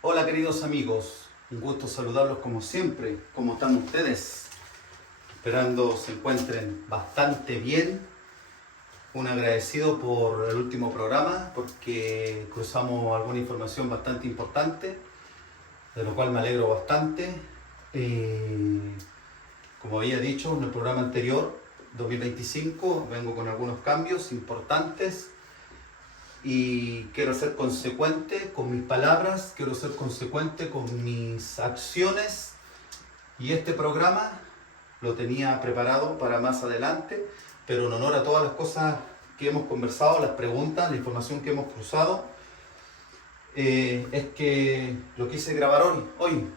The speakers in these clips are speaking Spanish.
Hola queridos amigos, un gusto saludarlos como siempre. ¿Cómo están ustedes? Esperando se encuentren bastante bien. Un agradecido por el último programa porque cruzamos alguna información bastante importante, de lo cual me alegro bastante. Eh, Como había dicho en el programa anterior, 2025, vengo con algunos cambios importantes y quiero ser consecuente con mis palabras, quiero ser consecuente con mis acciones y este programa lo tenía preparado para más adelante, pero en honor a todas las cosas que hemos conversado, las preguntas, la información que hemos cruzado, es que lo quise grabar hoy,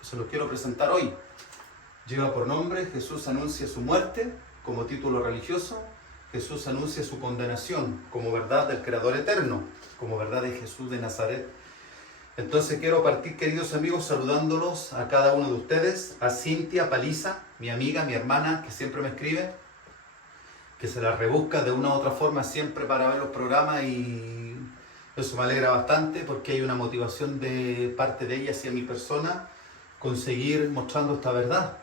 se lo quiero presentar hoy. Lleva por nombre Jesús anuncia su muerte como título religioso. Jesús anuncia su condenación como verdad del Creador eterno, como verdad de Jesús de Nazaret. Entonces quiero partir, queridos amigos, saludándolos a cada uno de ustedes, a Cintia Paliza, mi amiga, mi hermana, que siempre me escribe, que se la rebusca de una u otra forma siempre para ver los programas y eso me alegra bastante porque hay una motivación de parte de ella hacia mi persona, conseguir mostrando esta verdad.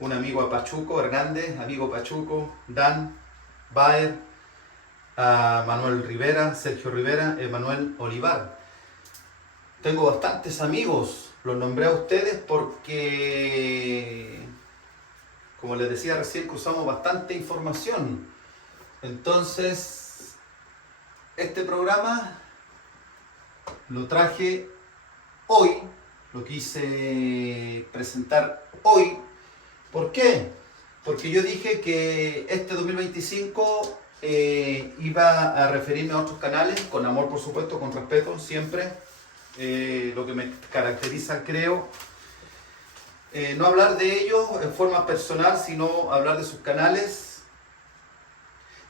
Un amigo a Pachuco, Hernández, amigo Pachuco, Dan, Baer, a Manuel Rivera, Sergio Rivera, Emanuel Olivar. Tengo bastantes amigos, los nombré a ustedes porque, como les decía recién, cruzamos bastante información. Entonces, este programa lo traje hoy, lo quise presentar hoy. ¿Por qué? Porque yo dije que este 2025 iba a referirme a otros canales, con amor por supuesto, con respeto siempre, lo que me caracteriza creo, no hablar de ellos en forma personal, sino hablar de sus canales,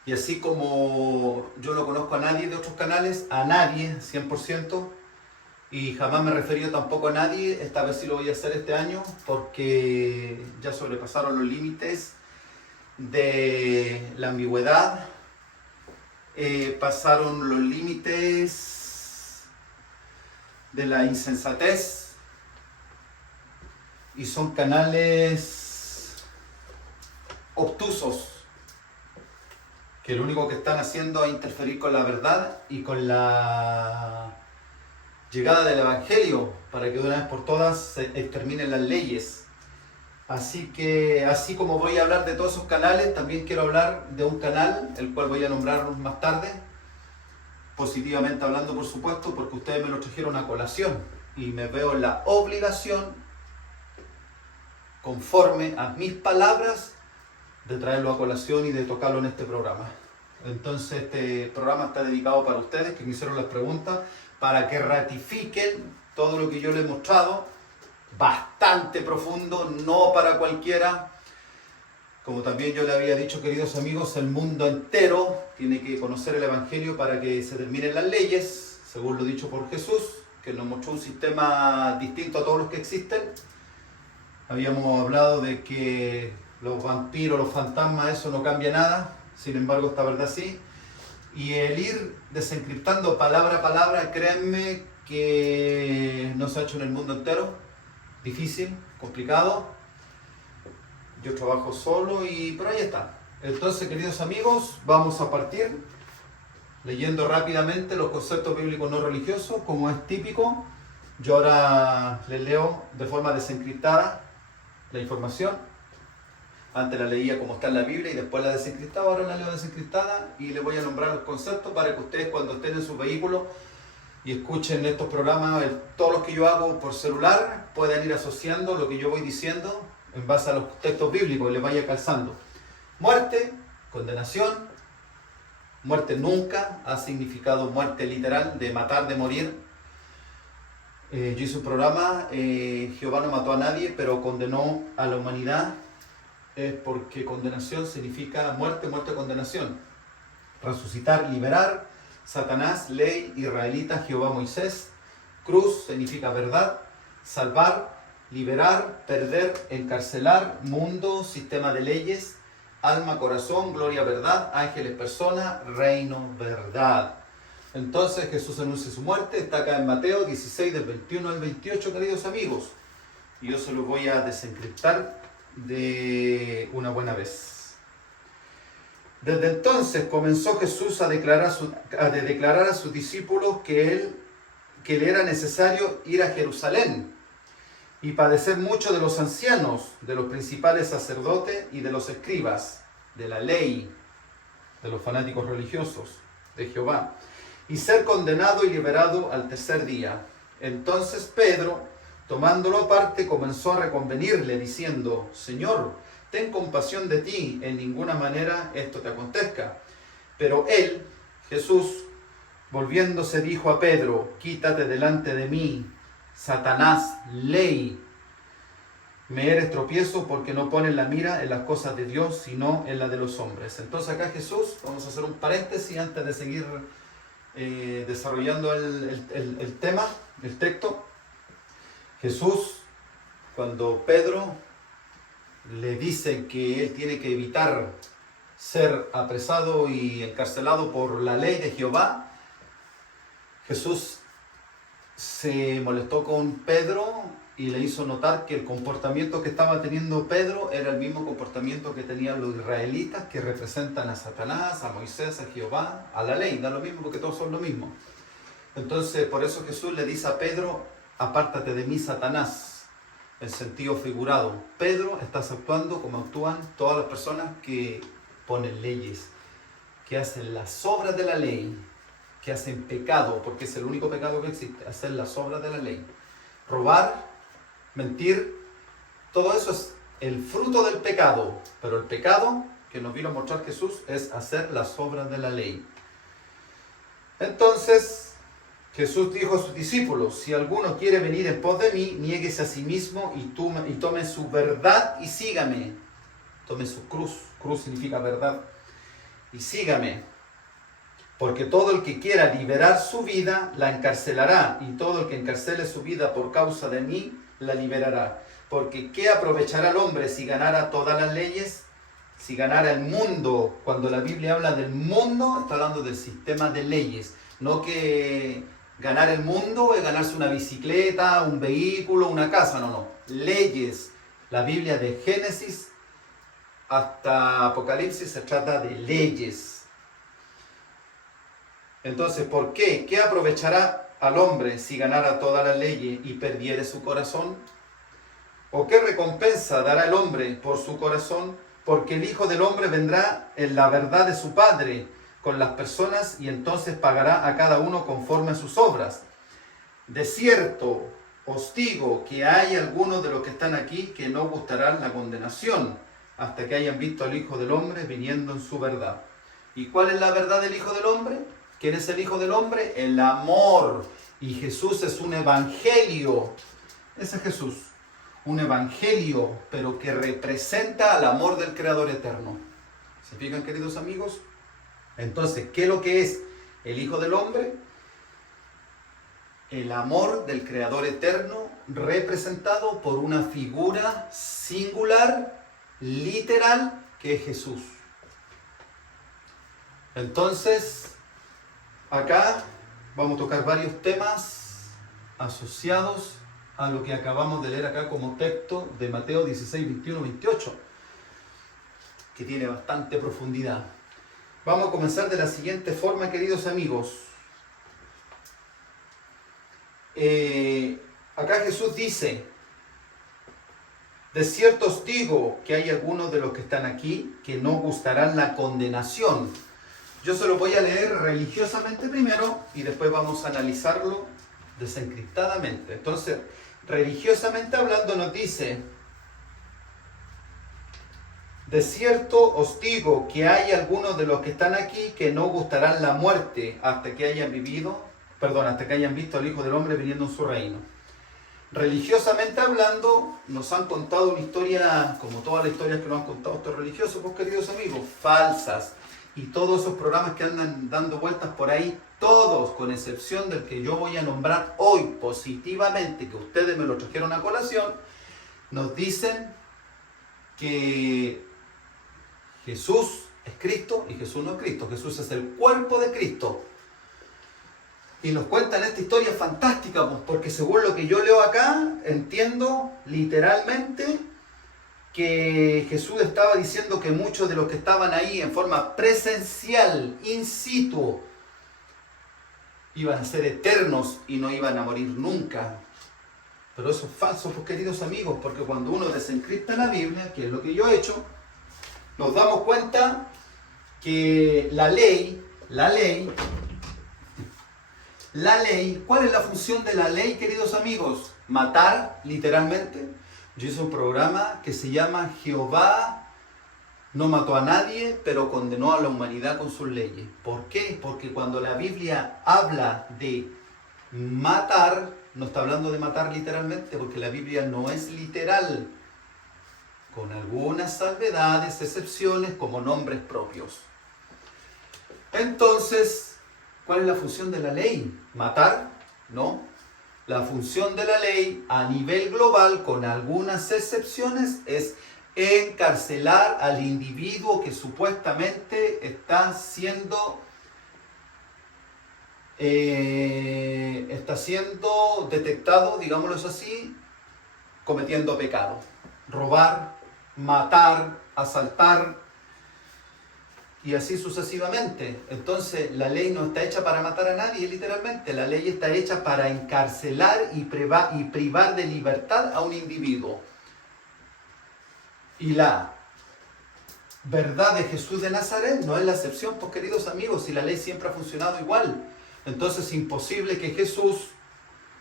y así como yo no conozco a nadie de otros canales, a nadie 100%, y jamás me he referido tampoco a nadie, esta vez sí lo voy a hacer este año, porque ya sobrepasaron los límites de la ambigüedad, pasaron los límites de la insensatez, y son canales obtusos, que lo único que están haciendo es interferir con la verdad y con la llegada del Evangelio, para que de una vez por todas se exterminen las leyes. Así que, así como voy a hablar de todos esos canales, también quiero hablar de un canal, el cual voy a nombrar más tarde, positivamente hablando por supuesto, porque ustedes me lo trajeron a colación y me veo en la obligación, conforme a mis palabras, de traerlo a colación y de tocarlo en este programa. Entonces este programa está dedicado para ustedes que me hicieron las preguntas, para que ratifiquen todo lo que yo les he mostrado, bastante profundo, no para cualquiera. Como también yo le había dicho, queridos amigos, el mundo entero tiene que conocer el Evangelio para que se terminen las leyes, según lo dicho por Jesús, que nos mostró un sistema distinto a todos los que existen. Habíamos hablado de que los vampiros, los fantasmas, eso no cambia nada, sin embargo esta verdad sí. Y el ir desencriptando palabra a palabra, créanme que no se ha hecho en el mundo entero, difícil, complicado. Yo trabajo solo y por ahí está. Entonces, queridos amigos, vamos a partir leyendo rápidamente los conceptos bíblicos no religiosos, como es típico. Yo ahora les leo de forma desencriptada la información. Antes la leía como está en la Biblia y después la desencriptaba, ahora la leo desencriptada y les voy a nombrar los conceptos para que ustedes cuando estén en su vehículo y escuchen estos programas, todos los que yo hago por celular, puedan ir asociando lo que yo voy diciendo en base a los textos bíblicos y les vaya calzando. Muerte, condenación. Muerte nunca ha significado muerte literal, de matar, de morir. Yo hice un programa, Jehová no mató a nadie, pero condenó a la humanidad. Es porque condenación significa muerte, muerte, condenación. Resucitar, liberar. Satanás, ley, israelita, Jehová, Moisés. Cruz significa verdad. Salvar, liberar, perder, encarcelar. Mundo, sistema de leyes. Alma, corazón, gloria, verdad. Ángeles, persona, reino, verdad. Entonces Jesús anuncia su muerte, está acá en Mateo 16 del 21 al 28, queridos amigos. Y yo se los voy a desencriptar de una buena vez. Desde entonces comenzó Jesús a declarar a sus discípulos que le era necesario ir a Jerusalén y padecer mucho de los ancianos, de los principales sacerdotes y de los escribas, de la ley, de los fanáticos religiosos de Jehová, y ser condenado y liberado al tercer día. Entonces Pedro, tomándolo aparte, comenzó a reconvenirle, diciendo: Señor, ten compasión de ti, en ninguna manera esto te acontezca. Pero él, Jesús, volviéndose, dijo a Pedro: Quítate delante de mí, Satanás, ley. Me eres tropiezo porque no pones la mira en las cosas de Dios, sino en las de los hombres. Entonces acá Jesús, vamos a hacer un paréntesis antes de seguir desarrollando el tema, el texto. Jesús, cuando Pedro le dice que él tiene que evitar ser apresado y encarcelado por la ley de Jehová, Jesús se molestó con Pedro y le hizo notar que el comportamiento que estaba teniendo Pedro era el mismo comportamiento que tenían los israelitas, que representan a Satanás, a Moisés, a Jehová, a la ley. Da lo mismo porque todos son lo mismo. Entonces, por eso Jesús le dice a Pedro: apártate de mí, Satanás, en sentido figurado. Pedro, estás actuando como actúan todas las personas que ponen leyes, que hacen las obras de la ley, que hacen pecado, porque es el único pecado que existe, hacer las obras de la ley. Robar, mentir, todo eso es el fruto del pecado, pero el pecado que nos vino a mostrar Jesús es hacer las obras de la ley. Entonces Jesús dijo a sus discípulos: si alguno quiere venir en pos de mí, niéguese a sí mismo y tome su verdad y sígame. Tome su cruz. Cruz significa verdad. Y sígame. Porque todo el que quiera liberar su vida, la encarcelará. Y todo el que encarcele su vida por causa de mí, la liberará. Porque ¿qué aprovechará el hombre si ganara todas las leyes? Si ganara el mundo. Cuando la Biblia habla del mundo, está hablando del sistema de leyes. No que ganar el mundo es ganarse una bicicleta, un vehículo, una casa. No. Leyes. La Biblia de Génesis hasta Apocalipsis se trata de leyes. Entonces, ¿por qué? ¿Qué aprovechará al hombre si ganara todas las leyes y perdiere su corazón? ¿O qué recompensa dará el hombre por su corazón? Porque el Hijo del Hombre vendrá en la verdad de su Padre con las personas y entonces pagará a cada uno conforme a sus obras. De cierto, os digo que hay algunos de los que están aquí que no gustarán la condenación hasta que hayan visto al Hijo del Hombre viniendo en su verdad. ¿Y cuál es la verdad del Hijo del Hombre? ¿Quién es el Hijo del Hombre? El amor. Y Jesús es un evangelio. Ese es Jesús. Un evangelio, pero que representa al amor del Creador eterno. ¿Se fijan, queridos amigos? Entonces, ¿qué es lo que es el Hijo del Hombre? El amor del Creador eterno representado por una figura singular, literal, que es Jesús. Entonces, acá vamos a tocar varios temas asociados a lo que acabamos de leer acá como texto de Mateo 16, 21, 28, que tiene bastante profundidad. Vamos a comenzar de la siguiente forma, queridos amigos. Acá Jesús dice: de cierto os digo que hay algunos de los que están aquí que no gustarán la condenación. Yo se lo voy a leer religiosamente primero y después vamos a analizarlo desencriptadamente. Entonces, religiosamente hablando nos dice: de cierto os digo que hay algunos de los que están aquí que no gustarán la muerte hasta que hayan visto al Hijo del Hombre viniendo en su reino. Religiosamente hablando, nos han contado una historia, como todas las historias que nos han contado estos religiosos, pues, queridos amigos, falsas. Y todos esos programas que andan dando vueltas por ahí, todos, con excepción del que yo voy a nombrar hoy positivamente, que ustedes me lo trajeron a colación, nos dicen que Jesús es Cristo y Jesús no es Cristo. Jesús es el cuerpo de Cristo. Y nos cuentan esta historia fantástica, pues, porque según lo que yo leo acá, entiendo literalmente que Jesús estaba diciendo que muchos de los que estaban ahí en forma presencial, in situ, iban a ser eternos y no iban a morir nunca. Pero eso es falso, pues, queridos amigos, porque cuando uno desencripta la Biblia, que es lo que yo he hecho, nos damos cuenta que la ley, ¿cuál es la función de la ley, queridos amigos? Matar, literalmente. Yo hice un programa que se llama Jehová no mató a nadie, pero condenó a la humanidad con sus leyes. ¿Por qué? Porque cuando la Biblia habla de matar, no está hablando de matar literalmente, porque la Biblia no es literal, con algunas salvedades, excepciones, como nombres propios. Entonces, ¿cuál es la función de la ley? ¿Matar? No. La función de la ley a nivel global, con algunas excepciones, es encarcelar al individuo que supuestamente está siendo detectado, digámoslo así, cometiendo pecado. Robar, matar, asaltar y así sucesivamente. Entonces la ley no está hecha para matar a nadie, literalmente. La ley está hecha para encarcelar y privar de libertad a un individuo. Y la verdad de Jesús de Nazaret no es la excepción, pues, queridos amigos, y la ley siempre ha funcionado igual. Entonces es imposible que Jesús,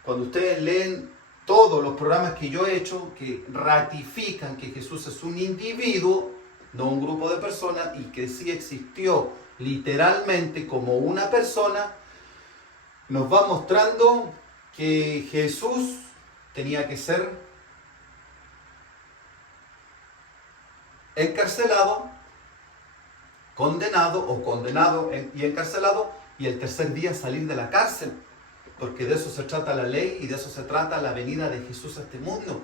cuando ustedes leen todos los programas que yo he hecho, que ratifican que Jesús es un individuo, no un grupo de personas, y que sí existió literalmente como una persona, nos va mostrando que Jesús tenía que ser encarcelado, condenado y encarcelado, y el tercer día salir de la cárcel, porque de eso se trata la ley y de eso se trata la venida de Jesús a este mundo,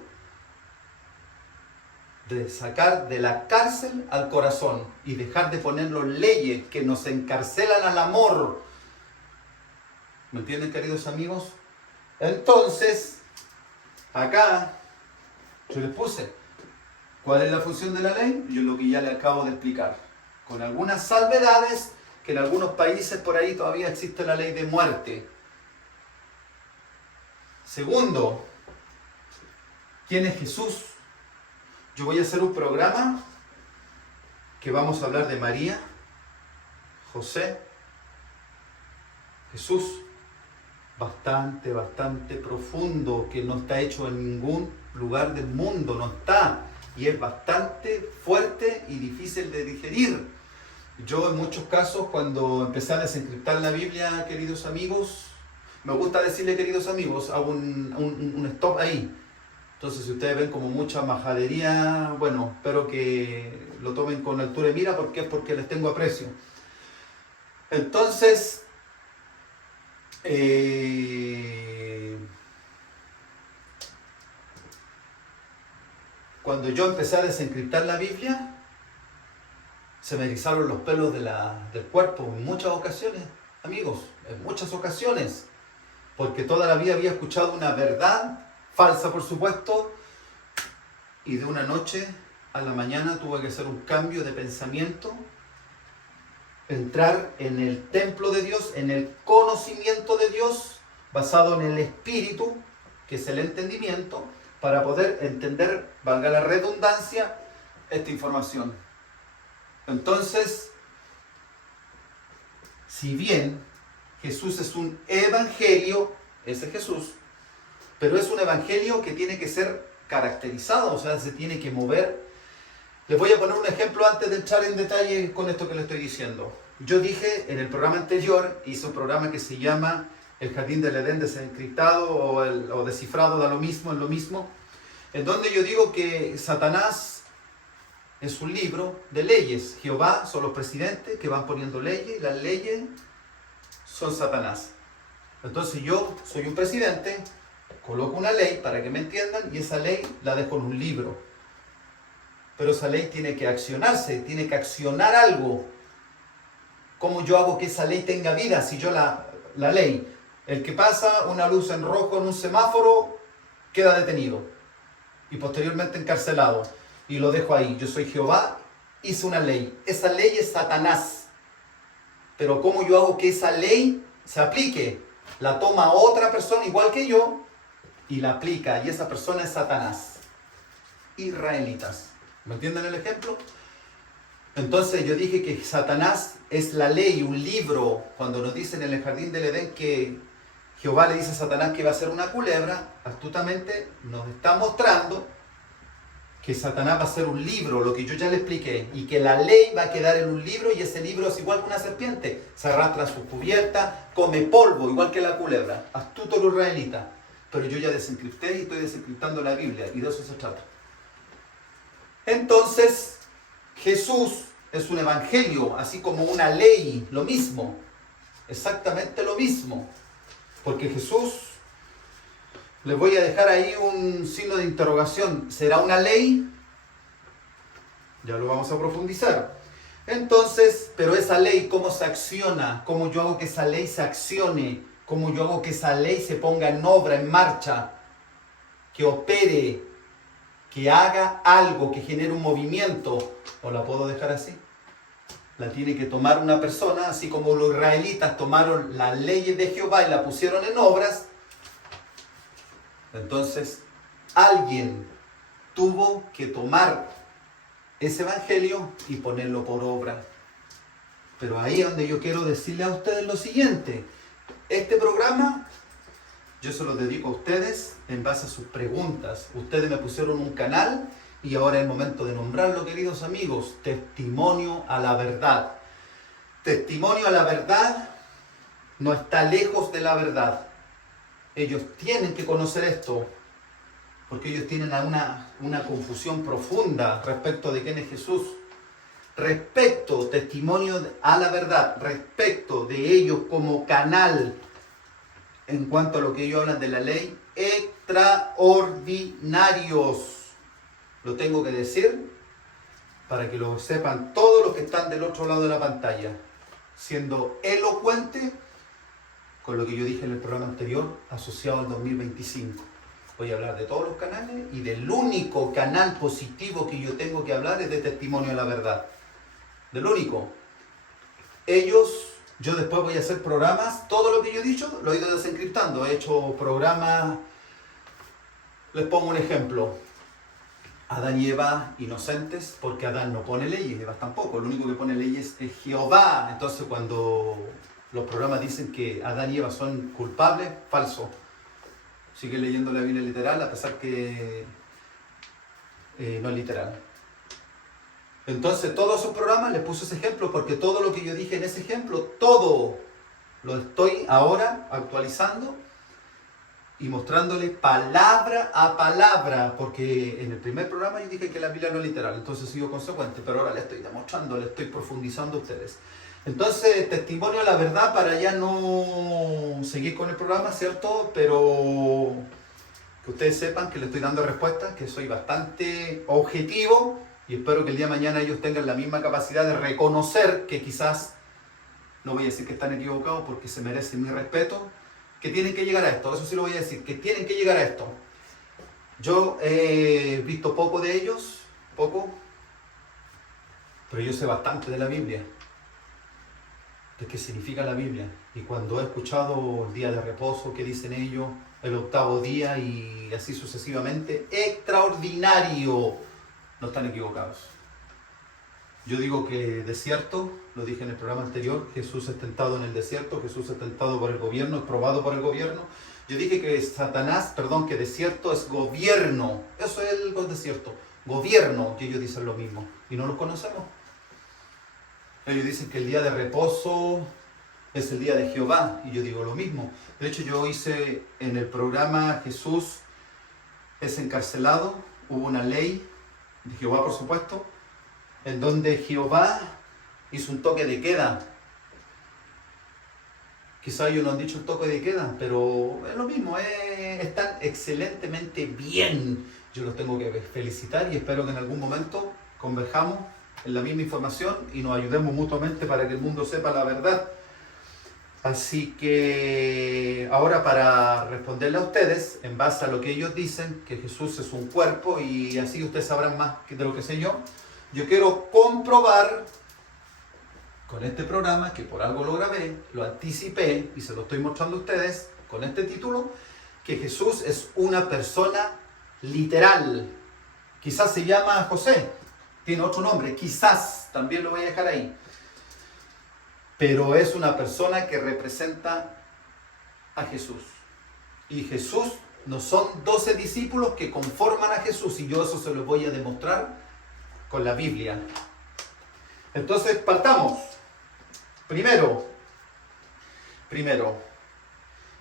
de sacar de la cárcel al corazón y dejar de ponernos leyes que nos encarcelan al amor. ¿Me entienden, queridos amigos? Entonces, acá yo les puse ¿cuál es la función de la ley? Yo lo que ya le acabo de explicar, con algunas salvedades, que en algunos países por ahí todavía existe la ley de muerte. Segundo, ¿quién es Jesús? Yo voy a hacer un programa que vamos a hablar de María, José, Jesús, bastante profundo, que no está hecho en ningún lugar del mundo, no está, y es bastante fuerte y difícil de digerir. Yo en muchos casos, cuando empecé a desencriptar la Biblia, queridos amigos, me gusta decirle queridos amigos, hago un stop ahí. Entonces, si ustedes ven como mucha majadería, bueno, espero que lo tomen con altura de mira, porque es porque les tengo aprecio. Entonces, cuando yo empecé a desencriptar la Biblia, se me erizaron los pelos del cuerpo en muchas ocasiones, amigos, en muchas ocasiones, porque toda la vida había escuchado una verdad, falsa por supuesto, y de una noche a la mañana tuve que hacer un cambio de pensamiento, entrar en el templo de Dios, en el conocimiento de Dios, basado en el Espíritu, que es el entendimiento, para poder entender, valga la redundancia, esta información. Entonces, si bien Jesús es un evangelio, ese es Jesús, pero es un evangelio que tiene que ser caracterizado, o sea, se tiene que mover. Les voy a poner un ejemplo antes de entrar en detalle con esto que les estoy diciendo. Yo dije en el programa anterior, hice un programa que se llama El Jardín del Edén desencriptado o descifrado, da lo mismo, es lo mismo, en donde yo digo que Satanás es un libro de leyes. Jehová son los presidentes que van poniendo leyes, y las leyes son Satanás. Entonces yo soy un presidente, coloco una ley para que me entiendan, y esa ley la dejo en un libro. Pero esa ley tiene que accionarse, tiene que accionar algo. ¿Cómo yo hago que esa ley tenga vida si yo la ley? El que pasa una luz en rojo en un semáforo queda detenido y posteriormente encarcelado. Y lo dejo ahí. Yo soy Jehová, hice una ley. Esa ley es Satanás. Pero ¿cómo yo hago que esa ley se aplique? La toma otra persona igual que yo y la aplica. Y esa persona es Satanás. Israelitas. ¿Me entienden el ejemplo? Entonces yo dije que Satanás es la ley, un libro. Cuando nos dicen en el jardín del Edén que Jehová le dice a Satanás que va a ser una culebra, astutamente nos está mostrando que Satanás va a ser un libro, lo que yo ya le expliqué, y que la ley va a quedar en un libro y ese libro es igual que una serpiente. Se arrastra a su cubierta, come polvo, igual que la culebra. Astuto el israelita. Pero yo ya desencripté y estoy desencriptando la Biblia y de eso se trata. Entonces, Jesús es un evangelio, así como una ley, lo mismo, exactamente lo mismo. Porque Jesús, les voy a dejar ahí un signo de interrogación, ¿será una ley? Ya lo vamos a profundizar. Entonces, pero esa ley, ¿cómo se acciona? ¿Cómo yo hago que esa ley se accione? ¿Cómo yo hago que esa ley se ponga en obra, en marcha? Que opere, que haga algo, que genere un movimiento. ¿O la puedo dejar así? La tiene que tomar una persona, así como los israelitas tomaron las leyes de Jehová y la pusieron en obras. Entonces, alguien tuvo que tomar ese evangelio y ponerlo por obra. Pero ahí es donde yo quiero decirle a ustedes lo siguiente. Este programa yo se lo dedico a ustedes en base a sus preguntas. Ustedes me pusieron un canal y ahora es el momento de nombrarlo, queridos amigos. Testimonio a la verdad. Testimonio a la verdad no está lejos de la verdad. Ellos tienen que conocer esto, porque ellos tienen una confusión profunda respecto de quién es Jesús. Respecto, testimonio a la verdad, respecto de ellos como canal, en cuanto a lo que ellos hablan de la ley, extraordinarios. Lo tengo que decir para que lo sepan todos los que están del otro lado de la pantalla, siendo elocuente con lo que yo dije en el programa anterior, asociado al 2025. Voy a hablar de todos los canales y del único canal positivo que yo tengo que hablar es de testimonio a la verdad. Del único. Yo después voy a hacer programas, todo lo que yo he dicho lo he ido desencriptando. He hecho programas, les pongo un ejemplo. Adán y Eva inocentes, porque Adán no pone leyes, Eva tampoco. Lo único que pone leyes es Jehová. Entonces cuando los programas dicen que Adán y Eva son culpables, falso. Sigue leyendo la Biblia literal, a pesar que no es literal. Entonces, todos esos programas les puse ese ejemplo, porque todo lo que yo dije en ese ejemplo, todo lo estoy ahora actualizando y mostrándole palabra a palabra, porque en el primer programa yo dije que la Biblia no es literal, entonces sigo consecuente, pero ahora le estoy demostrando, le estoy profundizando a ustedes. Entonces, testimonio a la verdad para ya no seguir con el programa, ¿cierto? Pero que ustedes sepan que le estoy dando respuestas, que soy bastante objetivo y espero que el día de mañana ellos tengan la misma capacidad de reconocer que quizás, no voy a decir que están equivocados porque se merecen mi respeto, que tienen que llegar a esto, eso sí lo voy a decir, que tienen que llegar a esto. Yo he visto poco de ellos, pero yo sé bastante de la Biblia, de qué significa la Biblia. Y cuando he escuchado el día de reposo, que dicen ellos, el octavo día y así sucesivamente, extraordinario, no están equivocados. Yo digo que desierto, lo dije en el programa anterior, Jesús es tentado en el desierto, Jesús es tentado por el gobierno, es probado por el gobierno. Yo dije que que desierto es gobierno, eso es el desierto, gobierno, que ellos dicen lo mismo, y no los conocemos. Ellos dicen que el día de reposo es el día de Jehová, y yo digo lo mismo. De hecho, yo hice en el programa Jesús es encarcelado, hubo una ley de Jehová, por supuesto, en donde Jehová hizo un toque de queda. Quizá ellos no han dicho el toque de queda, pero es lo mismo, están excelentemente bien. Yo los tengo que felicitar y espero que en algún momento converjamos en la misma información y nos ayudemos mutuamente para que el mundo sepa la verdad. Así que ahora, para responderle a ustedes, en base a lo que ellos dicen, que Jesús es un cuerpo y así ustedes sabrán más de lo que sé yo quiero comprobar con este programa, que por algo lo grabé, lo anticipé y se lo estoy mostrando a ustedes con este título, que Jesús es una persona literal. Quizás se llama José, tiene otro nombre, quizás, también lo voy a dejar ahí. Pero es una persona que representa a Jesús. Y Jesús no son 12 discípulos que conforman a Jesús, y yo eso se lo voy a demostrar con la Biblia. Entonces, partamos. Primero,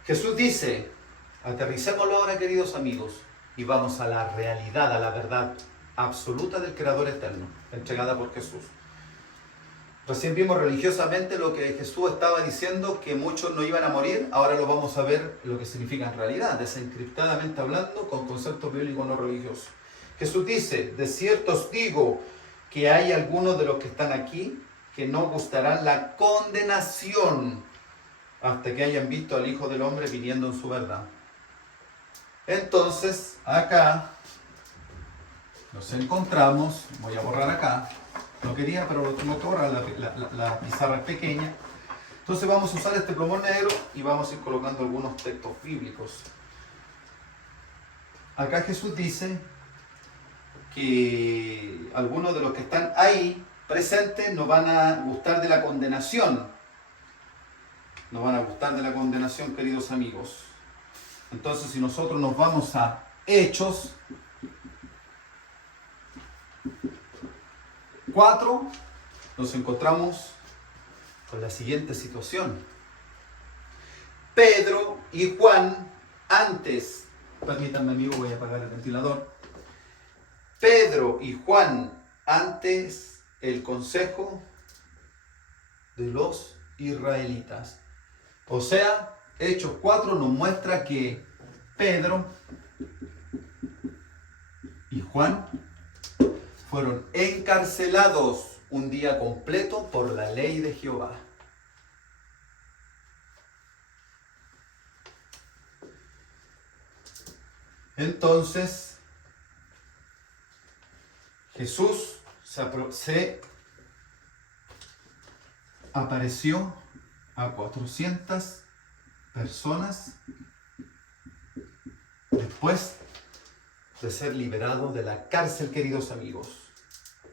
Jesús dice, aterricémoslo ahora, queridos amigos, y vamos a la realidad, a la verdad absoluta del Creador eterno, entregada por Jesús. Recién vimos religiosamente lo que Jesús estaba diciendo, que muchos no iban a morir. Ahora lo vamos a ver lo que significa en realidad, desencriptadamente hablando, con conceptos bíblicos no religiosos. Jesús dice, de cierto os digo que hay algunos de los que están aquí que no gustarán la condenación hasta que hayan visto al Hijo del Hombre viniendo en su verdad. Entonces, acá nos encontramos, voy a borrar acá, no quería, pero lo tengo que borrar, la pizarra es pequeña. Entonces vamos a usar este plumón negro y vamos a ir colocando algunos textos bíblicos. Acá Jesús dice que algunos de los que están ahí presentes no van a gustar de la condenación. No van a gustar de la condenación, queridos amigos. Entonces, si nosotros nos vamos a Hechos 4, nos encontramos con la siguiente situación. Pedro y Juan, antes, permítanme amigo, voy a apagar el ventilador. Pedro y Juan, antes el consejo de los israelitas. O sea, Hechos 4 nos muestra que Pedro y Juan fueron encarcelados un día completo por la ley de Jehová. Entonces, Jesús se apareció a 400 personas después de ser liberado de la cárcel, queridos amigos.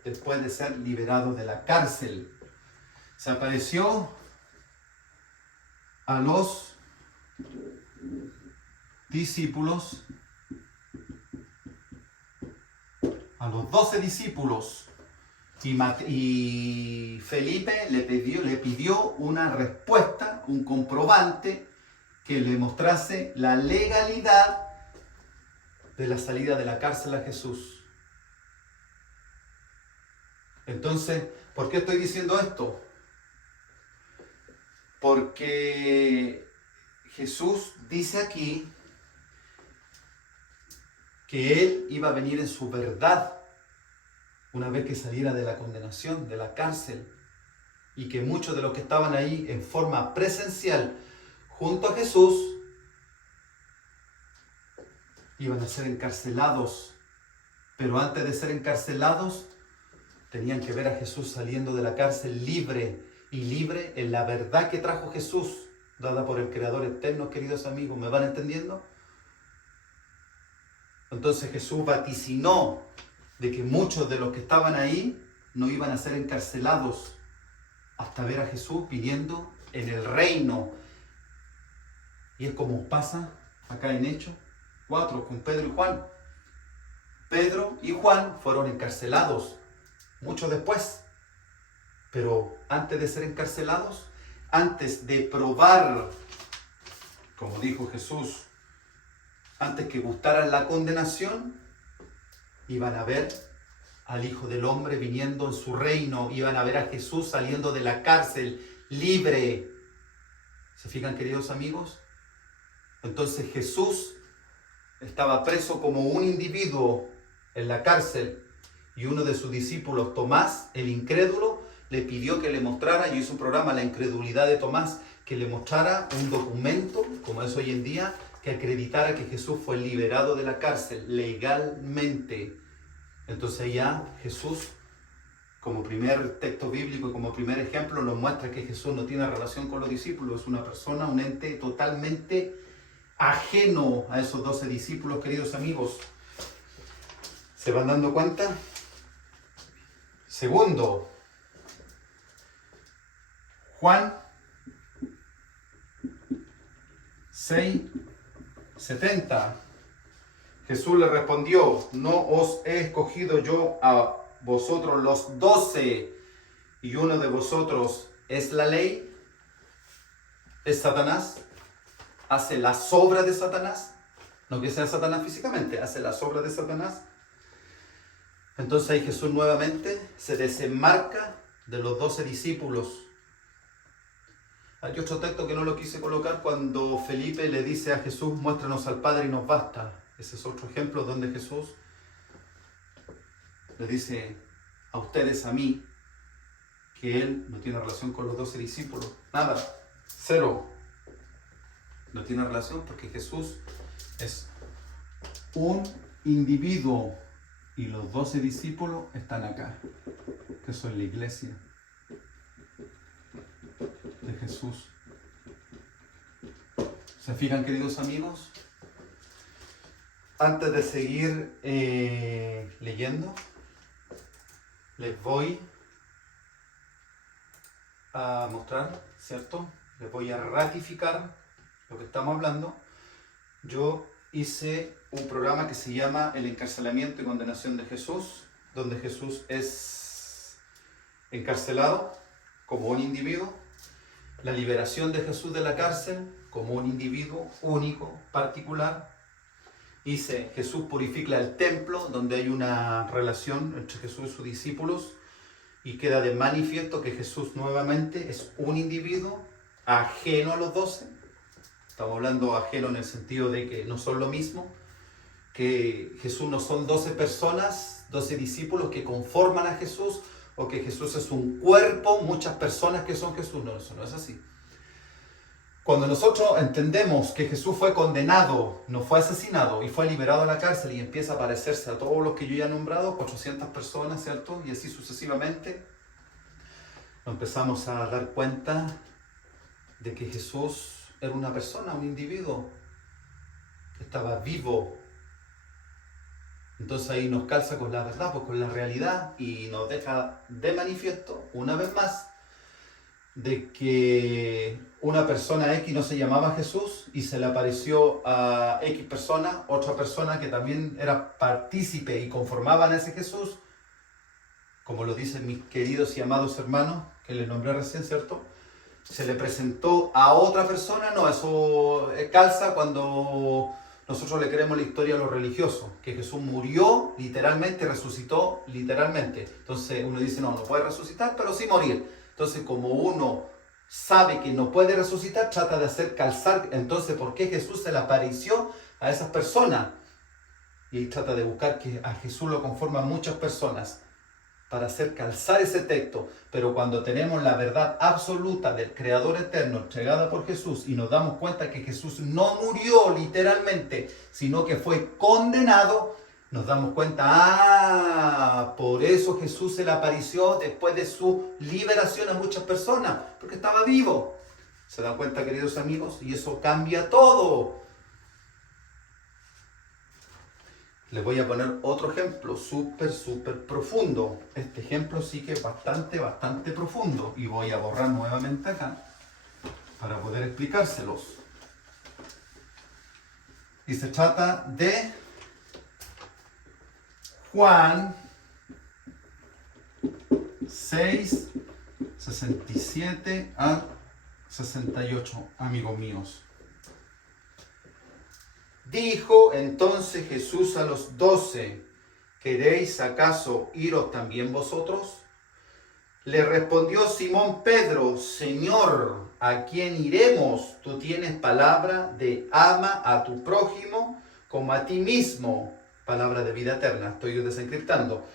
Después de ser liberado de la cárcel, se apareció a los discípulos, a los 12 discípulos, y Felipe le pidió una respuesta, un comprobante que le mostrase la legalidad de la salida de la cárcel a Jesús. Entonces, ¿por qué estoy diciendo esto? Porque Jesús dice aquí que Él iba a venir en su verdad una vez que saliera de la condenación, de la cárcel, y que muchos de los que estaban ahí en forma presencial junto a Jesús iban a ser encarcelados, pero antes de ser encarcelados tenían que ver a Jesús saliendo de la cárcel libre, y libre en la verdad que trajo Jesús, dada por el Creador eterno, queridos amigos. ¿Me van entendiendo? Entonces Jesús vaticinó de que muchos de los que estaban ahí no iban a ser encarcelados hasta ver a Jesús viniendo en el reino. Y es como pasa acá en Hechos 4 con Pedro y Juan. Pedro y Juan fueron encarcelados mucho después, pero antes de ser encarcelados, antes de probar, como dijo Jesús, antes que gustaran la condenación, iban a ver al Hijo del Hombre viniendo en su reino, iban a ver a Jesús saliendo de la cárcel libre. ¿Se fijan, queridos amigos? Entonces Jesús estaba preso como un individuo en la cárcel, y uno de sus discípulos, Tomás, el incrédulo, le pidió que le mostrara, yo hice un programa, La incredulidad de Tomás, que le mostrara un documento, como es hoy en día, que acreditara que Jesús fue liberado de la cárcel legalmente. Entonces ya Jesús, como primer texto bíblico y como primer ejemplo, nos muestra que Jesús no tiene relación con los discípulos, es una persona, un ente totalmente ajeno a esos 12 discípulos, queridos amigos. ¿Se van dando cuenta? Segundo, Juan 6:70. Jesús le respondió: no os he escogido yo a vosotros los 12, y uno de vosotros es la ley, es Satanás, hace las obras de Satanás, no que sea Satanás físicamente, hace las obras de Satanás. Entonces ahí Jesús nuevamente se desenmarca de los 12 discípulos. Hay otro texto que no lo quise colocar cuando Felipe le dice a Jesús: muéstranos al Padre y nos basta. Ese es otro ejemplo donde Jesús le dice a ustedes, a mí, que Él no tiene relación con los 12 discípulos. Nada, cero. No tiene relación porque Jesús es un individuo y los 12 discípulos están acá, que son la iglesia de Jesús. ¿Se fijan, queridos amigos? Antes de seguir leyendo, les voy a mostrar, ¿cierto? Les voy a ratificar lo que estamos hablando. Yo hice un programa que se llama El encarcelamiento y condenación de Jesús, donde Jesús es encarcelado como un individuo, la liberación de Jesús de la cárcel como un individuo único, particular. Hice Jesús purifica el templo, donde hay una relación entre Jesús y sus discípulos, y queda de manifiesto que Jesús nuevamente es un individuo ajeno a los 12. Estamos hablando ajeno en el sentido de que no son lo mismo, que Jesús no son 12 personas, 12 discípulos que conforman a Jesús, o que Jesús es un cuerpo, muchas personas que son Jesús. No, eso no es así. Cuando nosotros entendemos que Jesús fue condenado, no fue asesinado y fue liberado de la cárcel y empieza a parecerse a todos los que yo ya he nombrado, 400 personas, ¿cierto? Y así sucesivamente, nos empezamos a dar cuenta de que Jesús era una persona, un individuo, que estaba vivo. Entonces ahí nos calza con la verdad, pues con la realidad, y nos deja de manifiesto, una vez más, de que una persona X no se llamaba Jesús y se le apareció a X persona, otra persona que también era partícipe y conformaba en ese Jesús, como lo dicen mis queridos y amados hermanos, que les nombré recién, ¿cierto? Se le presentó a otra persona. No, eso calza cuando nosotros le creemos la historia a los religiosos, que Jesús murió literalmente, resucitó literalmente. Entonces uno dice, no puede resucitar, pero sí morir. Entonces, como uno sabe que no puede resucitar, trata de hacer calzar. Entonces, ¿por qué Jesús se le apareció a esas personas? Y trata de buscar que a Jesús lo conforman muchas personas para hacer calzar ese texto. Pero cuando tenemos la verdad absoluta del Creador eterno entregada por Jesús y nos damos cuenta que Jesús no murió literalmente, sino que fue condenado, nos damos cuenta, por eso Jesús se le apareció después de su liberación a muchas personas, porque estaba vivo. ¿Se dan cuenta, queridos amigos? Y eso cambia todo. Les voy a poner otro ejemplo súper profundo. Este ejemplo sí que es bastante profundo. Y voy a borrar nuevamente acá para poder explicárselos. Y se trata de Juan 6, 67 a 68, amigos míos. Dijo entonces Jesús a los 12, ¿queréis acaso iros también vosotros? Le respondió Simón Pedro, Señor, ¿a quién iremos? Tú tienes palabra de ama a tu prójimo como a ti mismo. Palabra de vida eterna, estoy desencriptando.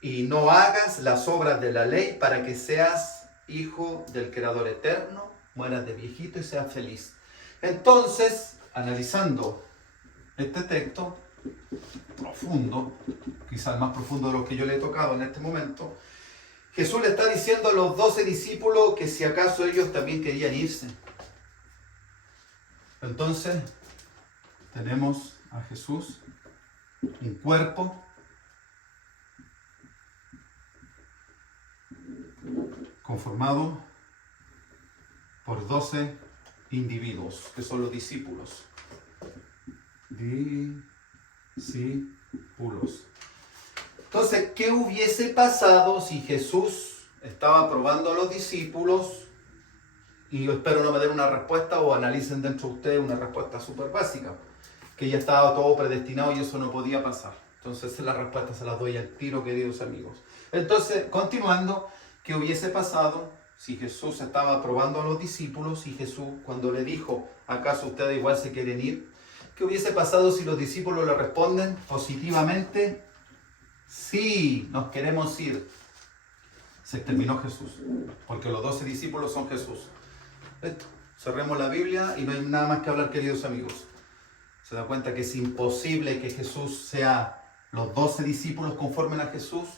y no hagas las obras de la ley para que seas hijo del Creador eterno, mueras de viejito y seas feliz. Entonces, analizando este texto profundo, quizás más profundo de lo que yo le he tocado en este momento, Jesús le está diciendo a los 12 discípulos que si acaso ellos también querían irse. Entonces, tenemos a Jesús, un cuerpo, conformado por 12 individuos, que son los discípulos. Discípulos. Entonces, ¿qué hubiese pasado si Jesús estaba probando a los discípulos? Y yo espero no me den una respuesta o analicen dentro de ustedes una respuesta súper básica, que ya estaba todo predestinado y eso no podía pasar. Entonces, la respuesta se las doy al tiro, queridos amigos. Entonces, continuando, ¿qué hubiese pasado si Jesús estaba probando a los discípulos y Jesús, cuando le dijo, ¿acaso ustedes igual se quieren ir? ¿Qué hubiese pasado si los discípulos le responden positivamente? Sí, nos queremos ir. Se terminó Jesús, porque los 12 discípulos son Jesús. Esto, cerremos la Biblia y no hay nada más que hablar, queridos amigos. Se da cuenta que es imposible que Jesús sea los 12 discípulos conformen a Jesús.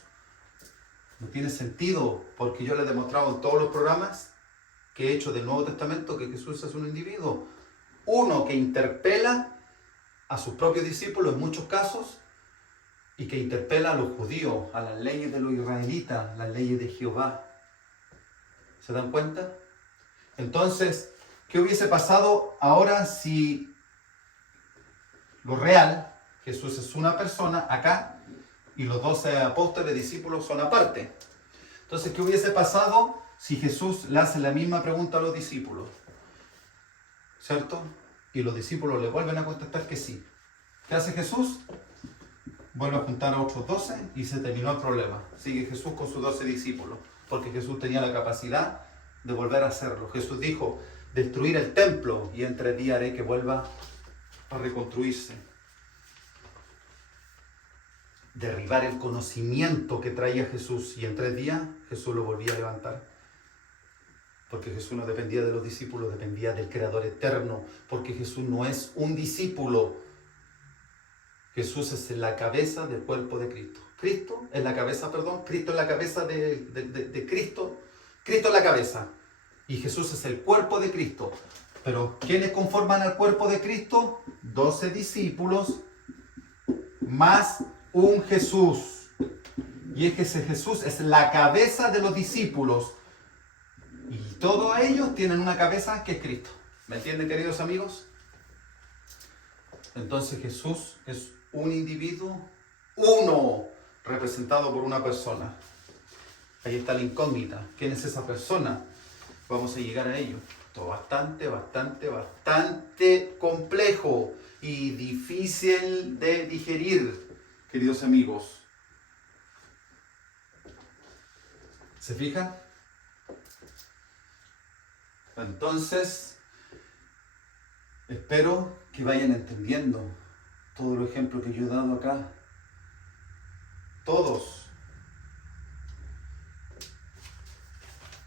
No tiene sentido, porque yo le he demostrado en todos los programas que he hecho del Nuevo Testamento que Jesús es un individuo. Uno que interpela a sus propios discípulos en muchos casos y que interpela a los judíos, a las leyes de los israelitas, las leyes de Jehová. ¿Se dan cuenta? Entonces, ¿qué hubiese pasado ahora si lo real, Jesús es una persona acá y los 12 apóstoles discípulos son aparte? Entonces, ¿qué hubiese pasado si Jesús le hace la misma pregunta a los discípulos? ¿Cierto? Y los discípulos le vuelven a contestar que sí. ¿Qué hace Jesús? Vuelve a juntar a otros 12 y se terminó el problema. Sigue Jesús con sus 12 discípulos, porque Jesús tenía la capacidad de volver a hacerlo. Jesús dijo, destruir el templo y en 3 días haré que vuelva a reconstruirse. Derribar el conocimiento que traía Jesús y en 3 días Jesús lo volvía a levantar. Porque Jesús no dependía de los discípulos, dependía del Creador eterno. Porque Jesús no es un discípulo. Jesús es la cabeza del cuerpo de Cristo. Cristo es la cabeza de Cristo. Cristo es la cabeza. Y Jesús es el cuerpo de Cristo. Pero ¿quiénes conforman al cuerpo de Cristo? 12 discípulos más un Jesús. Y es que ese Jesús es la cabeza de los discípulos. Y todos ellos tienen una cabeza que es Cristo. ¿Me entienden, queridos amigos? Entonces Jesús es un individuo, uno, representado por una persona. Ahí está la incógnita. ¿Quién es esa persona? Vamos a llegar a ello. Esto es bastante complejo y difícil de digerir, queridos amigos. ¿Se fijan? Entonces, espero que vayan entendiendo todo el ejemplo que yo he dado acá. Todos.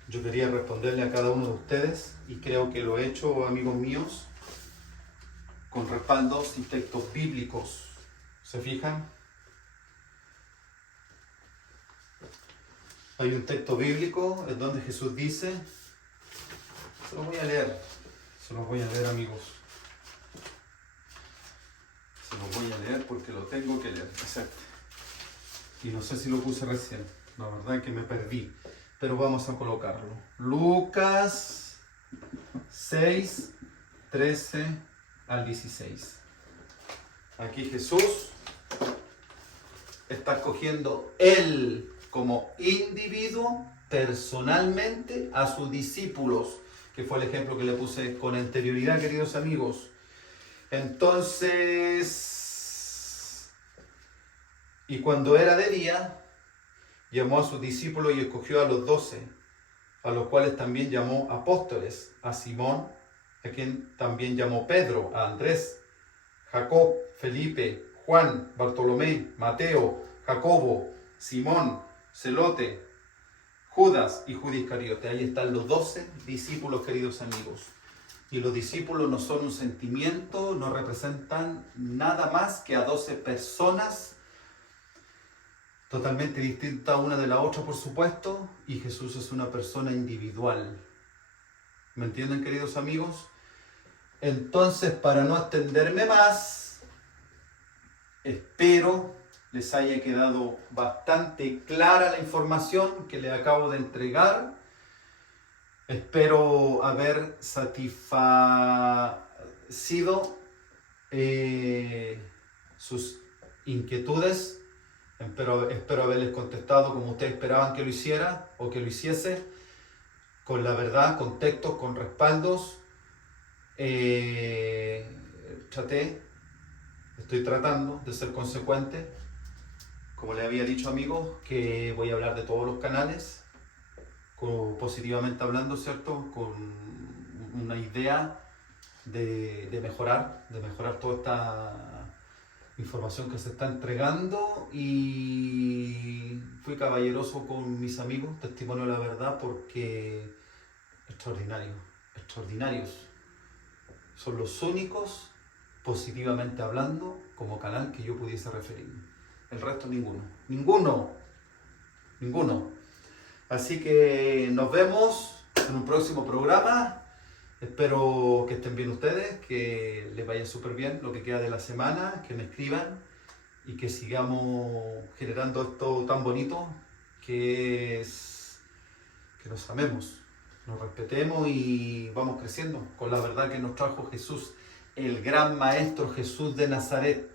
Yo quería responderle a cada uno de ustedes y creo que lo he hecho, amigos míos, con respaldos y textos bíblicos. ¿Se fijan? Hay un texto bíblico en donde Jesús dice, se los voy a leer, amigos. Se los voy a leer porque lo tengo que leer, exacto. Y no sé si lo puse recién, la verdad es que me perdí, pero vamos a colocarlo. Lucas 6, 13 al 16. Aquí Jesús está escogiendo él como individuo, personalmente, a sus discípulos, que fue el ejemplo que le puse con anterioridad, queridos amigos. Entonces, y cuando era de día, llamó a sus discípulos y escogió a los 12, a los cuales también llamó apóstoles, a Simón, a quien también llamó Pedro, a Andrés, Jacob, Felipe, Juan, Bartolomé, Mateo, Jacobo, Simón, Celote, Judas y Judas Iscariote. Ahí están los 12 discípulos, queridos amigos. Y los discípulos no son un sentimiento, no representan nada más que a 12 personas totalmente distintas una de la otra, por supuesto, y Jesús es una persona individual. ¿Me entienden, queridos amigos? Entonces, para no extenderme más, espero les haya quedado bastante clara la información que les acabo de entregar. Espero haber satisfacido sus inquietudes. Espero haberles contestado como ustedes esperaban que lo hiciera o que lo hiciese, con la verdad, con textos, con respaldos. Estoy tratando de ser consecuente. Como les había dicho, amigos, que voy a hablar de todos los canales, positivamente hablando, ¿cierto? Con una idea de mejorar toda esta información que se está entregando, y fui caballeroso con mis amigos, testimonio de la verdad, porque extraordinarios. Son los únicos, positivamente hablando, como canal que yo pudiese referirme. El resto ninguno. Así que nos vemos en un próximo programa. Espero que estén bien ustedes, que les vaya súper bien lo que queda de la semana, que me escriban y que sigamos generando esto tan bonito que es que nos amemos, nos respetemos y vamos creciendo con la verdad que nos trajo Jesús, el gran Maestro Jesús de Nazaret.